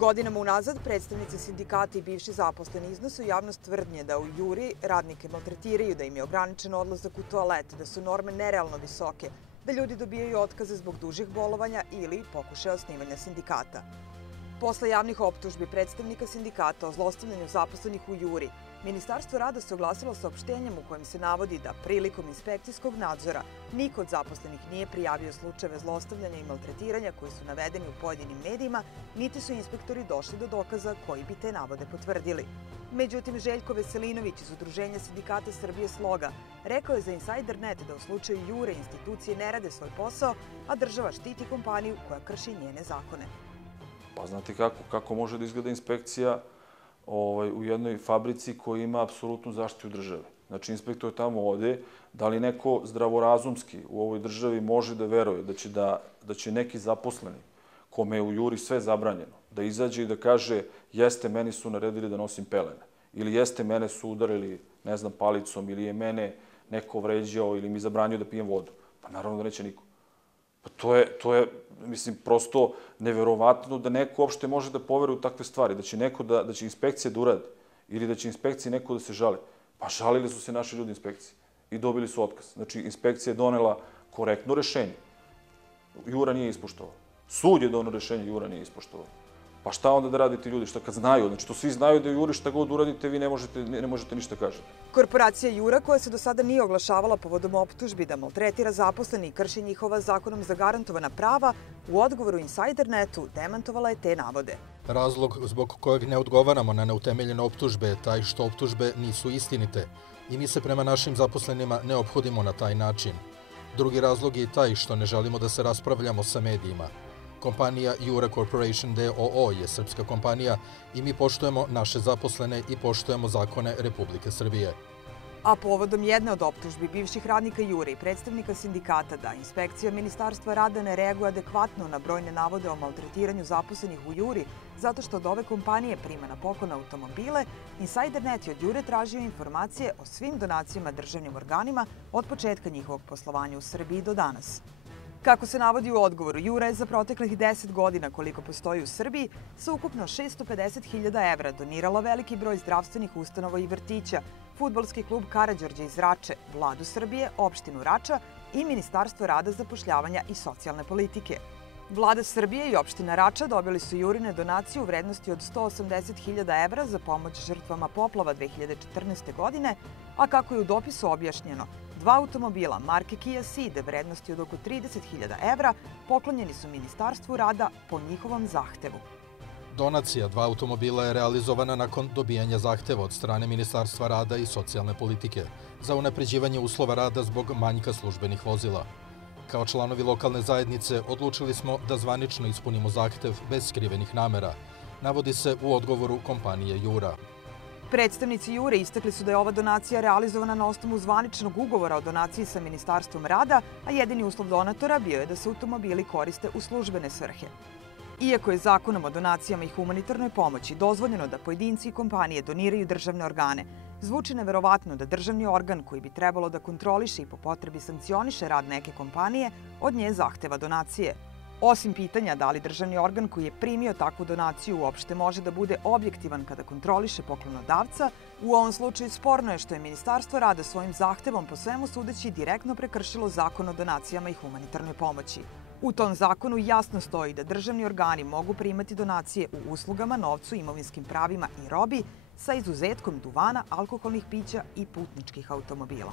Godinama unazad predstavnici sindikata i bivši zaposleni iznose u javnost tvrdnje da u Juri radnike maltretiraju, da im je ograničen odlazak u toalet, da su norme nerealno visoke, da ljudi dobijaju otkaze zbog dužih bolovanja ili pokušaja osnivanja sindikata. Posle javnih optužbi predstavnika sindikata o zlostavljanju zaposlenih u Juri, Ministarstvo rada se oglasilo saopštenjem u kojem se navodi da prilikom inspekcijskog nadzora niko od zaposlenih nije prijavio slučajeve zlostavljanja i maltretiranja koji su navedeni u pojedinim medijima, niti su inspektori došli do dokaza koji bi te navode potvrdili. Međutim, Željko Veselinović iz Udruženja sindikata Srbije Sloga rekao je za Insider.net da u slučaju Jure institucije ne rade svoj posao, a država štiti kompaniju koja krši njene zakone. Pa znate kako može da izgleda inspekcija u jednoj fabrici koja ima apsolutnu zaštitu države. Znači, inspektor tamo ode, da li neko zdravorazumski u ovoj državi može da veruje da će neki zaposleni, kome je u Juri sve zabranjeno, da izađe i da kaže jeste, meni su naredili da nosim pelene, ili jeste, mene su udarili, ne znam, palicom, ili je mene neko vređao ili mi zabranio da pijem vodu. Pa naravno da neće niko. Pa to je, mislim, prosto neverovatno da neko uopšte može da poveruje u takve stvari, da će inspekcija da uradi ili da će inspekciji neko da se žali. Pa žalili su se naši ljudi inspekcije i dobili su otkaz. Znači, inspekcija je donela korektno rešenje. Jura nije ispoštovao. Sud je doneo rešenje, Jura nije ispoštovao. Pa šta onda da radite ljudi, šta kad znaju? Znači, to svi znaju da je Juri šta god uradite, vi ne možete ništa kažete. Korporacija Jura, koja se do sada nije oglašavala povodom optužbi da maltretira zaposleni i krši njihova zakonom zagarantovana prava, u odgovoru Insider.netu demantovala je te navode. Razlog zbog kojeg ne odgovaramo na neutemeljene optužbe je taj što optužbe nisu istinite i mi se prema našim zaposlenima ne ophodimo na taj način. Drugi razlog je i taj što ne želimo da se raspravljamo sa medijima. Kompanija Jura Corporation d.o.o. je srpska kompanija i mi poštujemo naše zaposlene i poštujemo zakone Republike Srbije. A povodom jedne od optužbi bivših radnika Jure i predstavnika sindikata da inspekcija Ministarstva rada ne reaguje adekvatno na brojne navode o maltretiranju zaposlenih u Juri zato što od ove kompanije prima na poklon automobile, Insider.net je od Jure tražio informacije o svim donacijama državnim organima od početka njihovog poslovanja u Srbiji do danas. Kako se navodi u odgovoru, Jura je za proteklih 10 godina koliko postoji u Srbiji sa ukupno 650.000 evra donirala veliki broj zdravstvenih ustanova i vrtića, fudbalski klub Karađorđe iz Rače, Vladu Srbije, opštinu Rača i Ministarstvo rada, zapošljavanja i socijalne politike. Vlada Srbije i opština Rača dobili su Jurine donacije u vrednosti od 180.000 evra za pomoć žrtvama poplava 2014. godine, a kako je u dopisu objašnjeno, 2 automobila marke Kia Ceed vrednosti od oko 30.000 evra poklonjeni su Ministarstvu rada po njihovom zahtevu. Donacija 2 automobila je realizovana nakon dobijanja zahteva od strane Ministarstva rada i socijalne politike za unapređivanje uslova rada zbog manjka službenih vozila. Kao članovi lokalne zajednice odlučili smo da zvanično ispunimo zahtev bez skrivenih namera, navodi se u odgovoru kompanije Jura. Predstavnici Jure istakli su da je ova donacija realizovana na osnovu zvaničnog ugovora o donaciji sa Ministarstvom rada, a jedini uslov donatora bio je da se automobili koriste u službene svrhe. Iako je zakonom o donacijama i humanitarnoj pomoći dozvoljeno da pojedinci i kompanije doniraju državne organe, zvuči neverovatno da državni organ koji bi trebalo da kontroliše i po potrebi sankcioniše rad neke kompanije od nje zahteva donacije. Osim pitanja da li državni organ koji je primio takvu donaciju uopšte može da bude objektivan kada kontroliše poklonodavca, u ovom slučaju sporno je što je Ministarstvo rada svojim zahtevom po svemu sudeći direktno prekršilo Zakon o donacijama i humanitarnoj pomoći. U tom zakonu jasno stoji da državni organi mogu primati donacije u uslugama, novcu, imovinskim pravima i robi sa izuzetkom duvana, alkoholnih pića i putničkih automobila.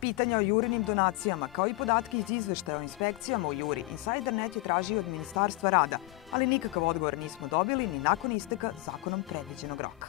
Pitanja o Jurinim donacijama, kao i podatke iz izveštaja o inspekcijama u Juri, Insider.net je tražio od Ministarstva rada, ali nikakav odgovor nismo dobili ni nakon isteka zakonom predviđenog roka.